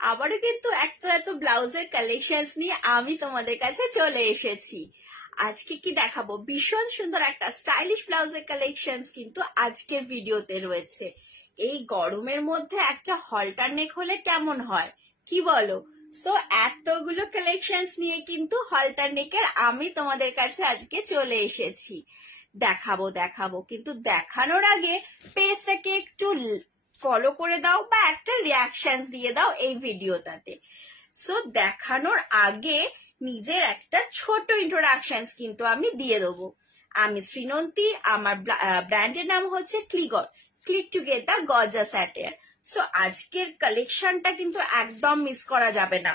আবারও কিন্তু একটা এত ব্লাউজের কালেকশনস নিয়ে আমি তোমাদের কাছে চলে এসেছি। আজকে কি দেখাবো, ভীষণ সুন্দর একটা স্টাইলিশ ব্লাউজের কালেকশনস কিন্তু আজকের ভিডিওতে রয়েছে। এই গরমের মধ্যে একটা হলটার নেক হলে কেমন হয়, কি বলো? তো এতগুলো কালেকশনস নিয়ে কিন্তু হলটার নেকের আমি তোমাদের কাছে আজকে চলে এসেছি। দেখাবো কিন্তু দেখানোর আগে পেজটাকে একটু ফলো করে দাও বা একটা রিয়াকশন দিয়ে দাও এই ভিডিওটাতে। সো দেখানোর আগে নিজের একটা ছোট ইন্ট্রোডাকশন কিন্তু আমি দিয়ে দেবো। আমি শ্রীনন্তী, আমার ব্র্যান্ডের নাম হচ্ছে ক্লিগর, ক্লিক টুগেদার গর্জাস অ্যাটেয়ার। সো আজকের কালেকশনটা কিন্তু একদম মিস করা যাবে না।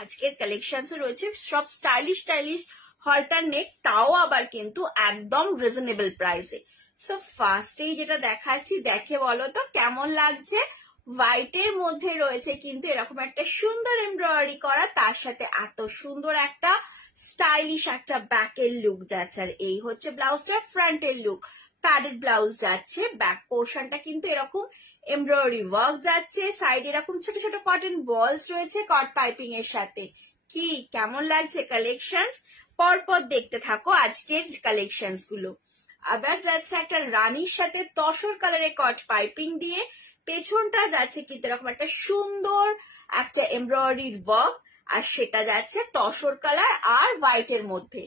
আজকের কালেকশনস রয়েছে সব স্টাইলিশ হলটার নেক, তাও আবার কিন্তু একদম রিজনেবল প্রাইসে। সো ফার্স্টেই যেটা দেখাচ্ছি, দেখে বলো তো কেমন লাগছে। হোয়াইটের মধ্যে রয়েছে কিন্তু এরকম একটা সুন্দর এমব্রয়ডারি করা, তার সাথে এত সুন্দর একটা স্টাইলিশ একটা ব্যাকের লুক যাচ্ছে। আর এই হচ্ছে ব্লাউজটার ফ্রন্টের লুক, প্যাডেড ব্লাউজ যাচ্ছে। ব্যাক পোর্শনটা কিন্তু এরকম এমব্রয়ডারি ওয়ার্ক যাচ্ছে, সাইড এরকম ছোট ছোট কটন বলস রয়েছে কট পাইপিং এর সাথে। কি কেমন লাগছে কালেকশনস? পরপর দেখতে থাকো আজকের কালেকশনস গুলো। আবার যাচ্ছে একটা রানীর সাথে তসর কালারের কট পাইপিং দিয়ে, পেছনটা যাচ্ছে কিন্তু এরকম একটা সুন্দর একটা এমব্রয়ডারি ওয়ার্ক, আর সেটা যাচ্ছে তসর কালার আর হোয়াইটের মধ্যে।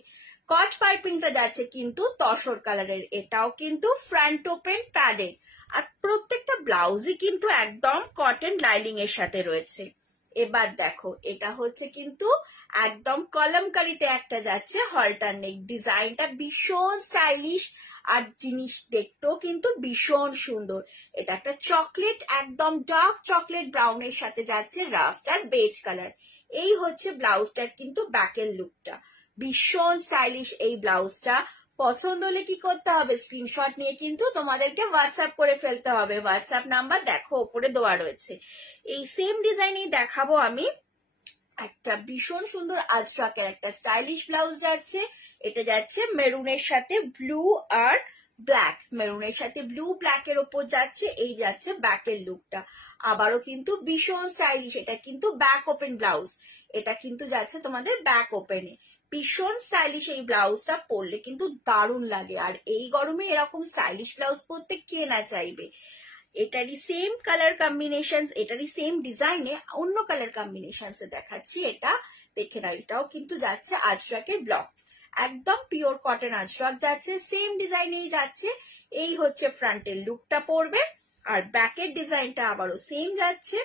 কট পাইপিংটা যাচ্ছে কিন্তু তসর কালারের, এটাও কিন্তু ফ্রন্ট ওপেন প্যাডেড। আর প্রত্যেকটা ব্লাউজই কিন্তু একদম কটন লাইনিং এর সাথে রয়েছে। এবার দেখো, এটা হচ্ছে কিন্তু একদম কলমকারিতে একটা যাচ্ছে হলটার নেক। ডিজাইনটা ভীষণ স্টাইলিশ আর জিনিস দেখতেও কিন্তু ভীষণ সুন্দর। এটা একটা চকলেট, একদম ডার্ক চকলেট ব্রাউনের সাথে যাচ্ছে রাস্ট আর বেজ কালার। এই হচ্ছে ব্লাউজটার কিন্তু ব্যাকের লুকটা, ভীষণ স্টাইলিশ এই ব্লাউজটা। পছন্দ হলে কি করতে হবে, স্ক্রিনশট নিয়ে কিন্তু তোমাদেরকে হোয়াটসঅ্যাপ করে ফেলতে হবে। হোয়াটসঅ্যাপ নাম্বার দেখো ওপরে দেওয়া রয়েছে। এই সেম ডিজাইনেই দেখাবো আমি একটা ভীষণ সুন্দর আজরাকের একটা স্টাইলিশ ব্লাউজ যাচ্ছে। এটা যাচ্ছে মেরুনের সাথে ব্লু আর ব্ল্যাক, মেরুনের সাথে ব্লু ব্ল্যাকের ওপর যাচ্ছে। এই যাচ্ছে ব্যাকের লুকটা, আবারও কিন্তু ভীষণ স্টাইলিশ। এটা কিন্তু ব্যাক ওপেন ব্লাউজ, এটা কিন্তু যাচ্ছে তোমাদের ব্যাক ওপেনে। ভীষণ স্টাইলিশ এই ব্লাউজটা, পরলে কিন্তু দারুণ লাগে। আর এই গরমে এরকম স্টাইলিশ ব্লাউজ পরতে কে না চাইবে। এটারই সেম কালার কম্বিনেশন, এটারই সেম ডিজাইনে অন্য কালার কম্বিনেশন দেখাচ্ছি। এটা দেখে নাও, এটাও কিন্তু যাচ্ছে আজরাকের ব্লক, একদম পিওর কটন আজরাক যাচ্ছে, সেম ডিজাইনেই যাচ্ছে। এই হচ্ছে ফ্রন্টের লুকটা পড়বে, আর ব্যাকের ডিজাইনটা আবারও সেম যাচ্ছে।